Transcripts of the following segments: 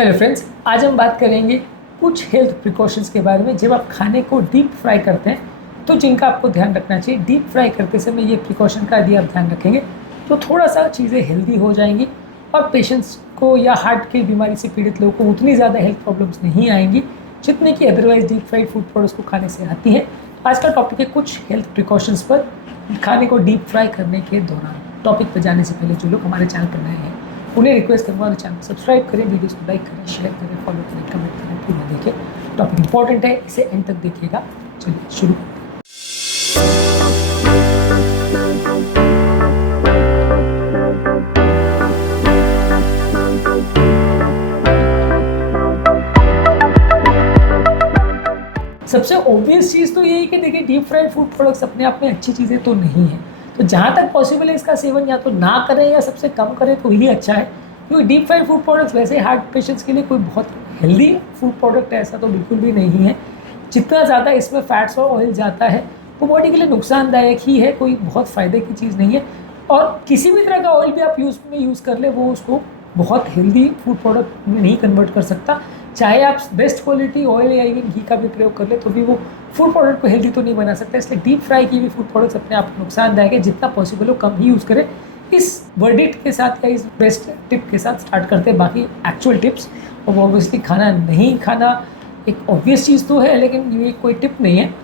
Hello friends, आज हम बात करेंगे कुछ हेल्थ प्रिकॉशंस के बारे में जब आप खाने को डीप फ्राई करते हैं तो जिनका आपको ध्यान रखना चाहिए। डीप फ्राई करते समय ये प्रिकॉशन का यदि आप ध्यान रखेंगे तो थोड़ा सा चीज़ें हेल्दी हो जाएंगी और पेशेंट्स को या हार्ट की बीमारी से पीड़ित लोगों को उतनी ज़्यादा हेल्थ प्रॉब्लम्स नहीं आएंगी जितने कि otherwise deep fried food products को खाने से आती हैं। आज का टॉपिक है कुछ हेल्थ प्रिकॉशंस पर खाने को डीप फ्राई करने के दौरान। टॉपिक पर जाने से पहले जो लोग हमारे चैनल पर नए हैं उन्हें रिक्वेस्ट करूँगा चैनल को सब्सक्राइब करें, वीडियोस को लाइक करें, शेयर करें, फॉलो करें, कमेंट करें, पूरा देखें। टॉपिक इंपॉर्टेंट है, इसे एंड तक देखिएगा। चलिए शुरू करते हैं। सबसे ऑब्वियस चीज़ तो यही कि देखिए डीप फ्राइड फूड प्रोडक्ट्स अपने आप में अच्छी चीज़ें तो नहीं हैं, तो जहाँ तक पॉसिबल है इसका सेवन या तो ना करें या सबसे कम करें तो ही अच्छा है, क्योंकि डीप फ्राइड फूड प्रोडक्ट्स वैसे हार्ट पेशेंट्स के लिए कोई बहुत हेल्दी फूड प्रोडक्ट है ऐसा तो बिल्कुल भी नहीं है। जितना ज़्यादा इसमें फैट्स और ऑयल जाता है वो बॉडी के लिए नुकसानदायक ही है, कोई बहुत फ़ायदे की चीज़ नहीं है। और किसी भी तरह का ऑयल भी आप यूज़ कर ले वो उसको बहुत हेल्दी फूड प्रोडक्ट में नहीं कन्वर्ट कर सकता। चाहे आप बेस्ट क्वालिटी ऑयल या इवन घी का भी प्रयोग कर ले तो भी वो फूड प्रोडक्ट को हेल्दी तो नहीं बना सकता। इसलिए डीप फ्राई की भी फूड प्रोडक्ट्स अपने आप को नुकसानदायक है, जितना पॉसिबल हो कम ही यूज़ करें। इस वर्डिक्ट के साथ या इस बेस्ट टिप के साथ स्टार्ट करते हैं बाकी एक्चुअल टिप्स। और ऑब्वियसली खाना नहीं खाना एक ऑब्वियस चीज़ तो है, लेकिन ये कोई टिप नहीं है।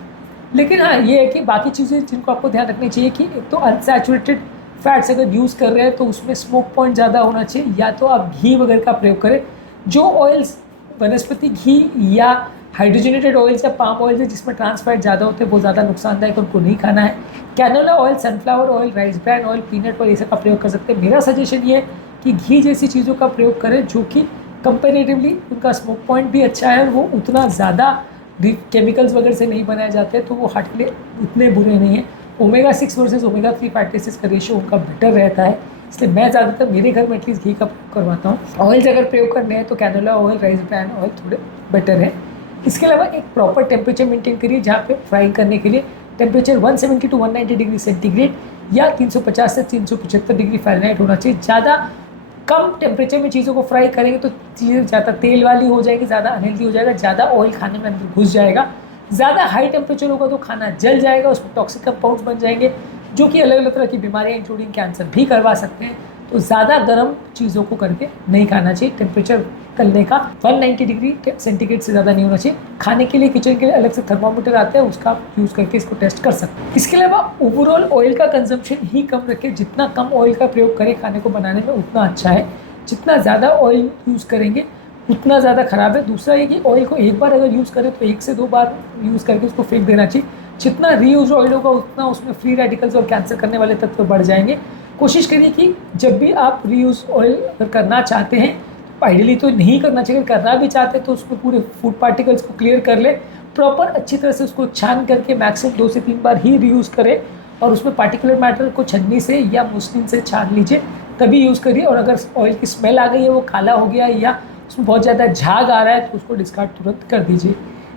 लेकिन हाँ ये है कि बाकी चीज़ें जिनको आपको ध्यान रखनी चाहिए कि एक तो अनसैचुरेटेड फैट्स अगर यूज़ कर रहे हैं तो उसमें स्मोक पॉइंट ज़्यादा होना चाहिए, या तो आप घी वगैरह का प्रयोग करें। जो ऑयल्स वनस्पति घी या हाइड्रोजनेटेड ऑयल्स या पाम ऑयल है जिसमें ट्रांस फैट ज़्यादा होते हैं वो ज़्यादा नुकसानदायक, उनको नहीं खाना है। Canola oil, sunflower oil, rice bran oil, peanut oil, ये सब का प्रयोग कर सकते हैं। मेरा सजेशन ये है कि घी जैसी चीज़ों का प्रयोग करें जो कि कंपेरेटिवली उनका स्मोक पॉइंट भी अच्छा है और वो उतना ज़्यादा केमिकल्स वगैरह से नहीं बनाए जाते तो वो हार्ट के लिए उतने बुरे नहीं हैं। Omega 6 versus omega 3 fatty acids का रेशियो उनका बेटर रहता है, इसलिए मैं ज़्यादातर मेरे घर में एटलीस्ट घी का प्रयोग करवाता हूँ। ऑयल्स अगर प्रयोग करने हैं तो canola oil, rice bran oil थोड़े बेटर है। इसके अलावा एक प्रॉपर टेम्परेचर मेंटेन करिए जहाँ पे फ्राई करने के लिए टेम्परेचर 170 to 190 डिग्री सेंटीग्रेड या 350 से 375 डिग्री फ़ारेनहाइट होना चाहिए। ज़्यादा कम टेम्परेचर में चीज़ों को फ्राई करेंगे तो चीज़ें ज़्यादा तेल वाली हो जाएगी, ज़्यादा अनहेल्दी हो जाएगा, ज़्यादा ऑयल खाने में अंदर घुस जाएगा। ज़्यादा हाई टेम्परेचर होगा तो खाना जल जाएगा, उसमें टॉक्सिक कंपाउंड्स बन जाएंगे जो कि अलग अलग तरह की बीमारियाँ इंक्लूडिंग कैंसर भी करवा सकते हैं। तो ज़्यादा गर्म चीज़ों को करके नहीं खाना चाहिए। टेम्परेचर तलने का 190 डिग्री सेंटीग्रेड से ज़्यादा नहीं होना चाहिए। खाने के लिए किचन के लिए अलग से थर्मामीटर आता है, उसका आप यूज़ करके इसको टेस्ट कर सकते हैं। इसके अलावा ओवरऑल ऑयल का कंजम्पशन ही कम रखें, जितना कम ऑयल का प्रयोग करें खाने को बनाने में उतना अच्छा है। जितना ज़्यादा ऑयल यूज़ करेंगे उतना ज़्यादा ख़राब है। दूसरा ये कि ऑयल को एक बार अगर यूज़ करें तो 1 से 2 बार यूज़ करके उसको फेंक देना चाहिए। जितना रीयूज ऑयल होगा उतना उसमें फ्री रेडिकल्स और कैंसर करने वाले तत्व बढ़ जाएंगे। कोशिश करिए कि जब भी आप रीयूज ऑयल अगर करना चाहते हैं, आइडियली तो नहीं करना चाहिए, करना भी चाहते हैं तो उसमें पूरे फूड पार्टिकल्स को क्लियर कर ले, प्रॉपर अच्छी तरह से उसको छान करके मैक्सिमम 2 से 3 बार ही रीयूज़ करें और उसमें पार्टिकुलर मैटर को छन्नी से या मुस्लिन से छान लीजिए, तभी यूज़ करिए। और अगर ऑयल की स्मेल आ गई है, वो काला हो गया या उसमें बहुत ज़्यादा झाग आ रहा है तो उसको डिस्कार्ड तुरंत कर दीजिए।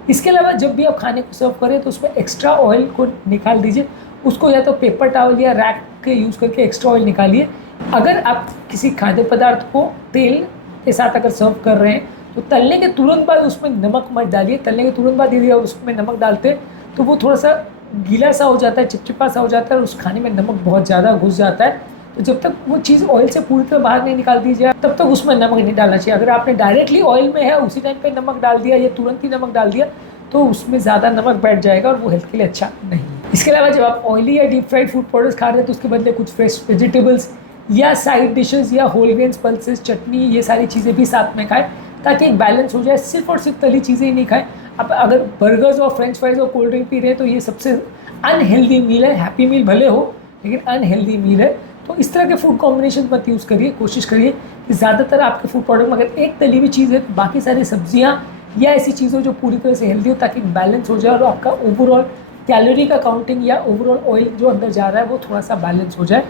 इसके अलावा जब भी आप खाने को सर्व करें तो उसमें एक्स्ट्रा ऑयल को निकाल दीजिए, उसको या तो पेपर टॉवल या रैक के यूज़ करके एक्स्ट्रा ऑयल निकालिए। अगर आप किसी खाद्य पदार्थ को तेल के साथ अगर सर्व कर रहे हैं तो तलने के तुरंत बाद उसमें नमक मत डालिए। तलने के तुरंत बाद यदि आप उसमें नमक डालते हैं तो वो थोड़ा सा गीला सा हो जाता है, चिपचिपा सा हो जाता है और उस खाने में नमक बहुत ज़्यादा घुस जाता है। तो जब तक वो चीज़ ऑयल से पूरी तरह बाहर नहीं निकाल दी जाए तब तक उसमें नमक नहीं डालना चाहिए। अगर आपने डायरेक्टली ऑयल में है उसी टाइम पे नमक डाल दिया या तुरंत ही नमक डाल दिया तो उसमें ज़्यादा नमक बैठ जाएगा और वो हेल्थ के लिए अच्छा नहीं है। इसके अलावा जब आप ऑयली या डीप फ्राइड फूड प्रोडक्ट्स खा रहे हैं तो उसके बदले कुछ फ्रेश वेजिटेबल्स या साइड डिशेस या होल ग्रेन्स, पल्सेस, चटनी, ये सारी चीज़ें भी साथ में खाएं ताकि एक बैलेंस हो जाए। सिर्फ और सिर्फ तली चीज़ें ही नहीं खाएं। आप अगर बर्गर्स और फ्रेंच फ्राइज और कोल्ड ड्रिंक पी रहे हैं तो ये सबसे अनहेल्दी मील है। हैप्पी मील भले हो लेकिन अनहेल्दी मील है, तो इस तरह के फूड कॉम्बिनेशन मत यूज़ करिए। कोशिश करिए कि ज़्यादातर आपके फूड प्रोडक्ट में अगर एक तली हुई चीज़ है तो बाकी सारी सब्जियाँ या ऐसी चीज़ें जो पूरी तरह से हेल्दी हो ताकि बैलेंस हो जाए और आपका ओवरऑल कैलोरी का काउंटिंग या ओवरऑल ऑयल जो अंदर जा रहा है वो थोड़ा सा बैलेंस हो जाए।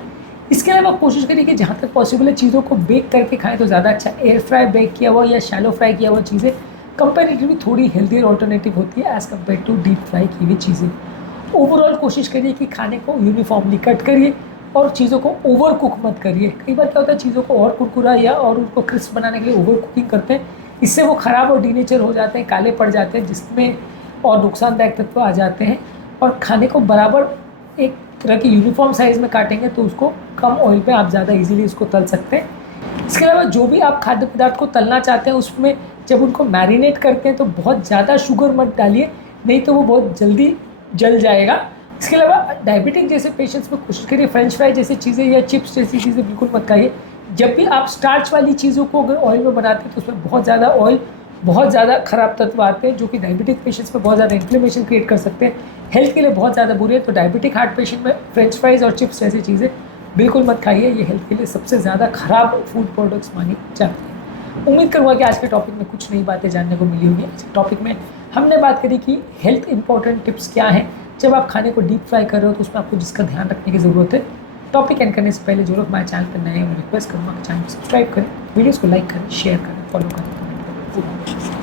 इसके अलावा कोशिश करिए कि जहाँ तक पॉसिबल है चीज़ों को बेक करके खाएं तो ज़्यादा अच्छा। एयर फ्राई बेक किया हुआ या शैलो फ्राई किया हुआ चीज़ें कंपेरेटिवली थोड़ी हेल्थियर ऑल्टरनेटिव होती है as compared to deep fry की हुई चीज़ें। ओवरऑल कोशिश करिए कि खाने को यूनिफॉर्मली कट करिए और चीज़ों को ओवर कुक मत करिए। कई बार क्या होता है चीज़ों को और कुरकुरा या और उनको क्रिस्प बनाने के लिए ओवर कुकिंग करते हैं, इससे वो ख़राब और डीनेचर हो जाते हैं, काले पड़ जाते हैं, जिसमें और नुकसानदायक तत्व आ जाते हैं। और खाने को बराबर एक तरह की यूनिफॉर्म साइज़ में काटेंगे तो उसको कम ऑयल पे आप ज़्यादा इजीली उसको तल सकते हैं। इसके अलावा जो भी आप खाद्य पदार्थ को तलना चाहते हैं उसमें जब उनको मैरिनेट करते हैं तो बहुत ज़्यादा शुगर मत डालिए, नहीं तो वो बहुत जल्दी जल जाएगा। इसके अलावा डायबिटिक जैसे पेशेंट्स में कोशिश करिए फ्रेंच फ्राई जैसी चीज़ें या चिप्स जैसी चीज़ें बिल्कुल मत खाइए। जब भी आप स्टार्च वाली चीज़ों को अगर ऑयल में बनाते हैं तो उसमें बहुत ज़्यादा ऑयल, बहुत ज़्यादा खराब तत्व आते हैं जो कि डायबिटिक पेशेंट्स में बहुत ज़्यादा इन्फ्लेमेशन क्रिएट कर सकते हैं, हेल्थ के लिए बहुत ज़्यादा बुरे हैं। तो डायबिटिक हार्ट पेशेंट में फ्रेंच फ्राइज़ और चिप्स जैसी चीज़ें बिल्कुल मत खाइए, ये हेल्थ के लिए सबसे ज़्यादा खराब फूड प्रोडक्ट्स मानी जाती है। उम्मीद करूँगा कि आज के टॉपिक में कुछ नई बातें जानने को मिली होगी। आज के टॉपिक में हमने बात करी कि हेल्थ इंपॉर्टेंट टिप्स क्या हैं जब आप खाने को डीप फ्राई कर रहे हो तो उसमें आपको जिसका ध्यान रखने की ज़रूरत है। टॉपिक एंड करने से पहले जो लोग हमारे चैनल पर नए हैं मैं रिक्वेस्ट करूँगा कि चैनल को सब्सक्राइब करें, वीडियोज़ को लाइक करें, शेयर करें, फॉलो करें, कमेंट करें।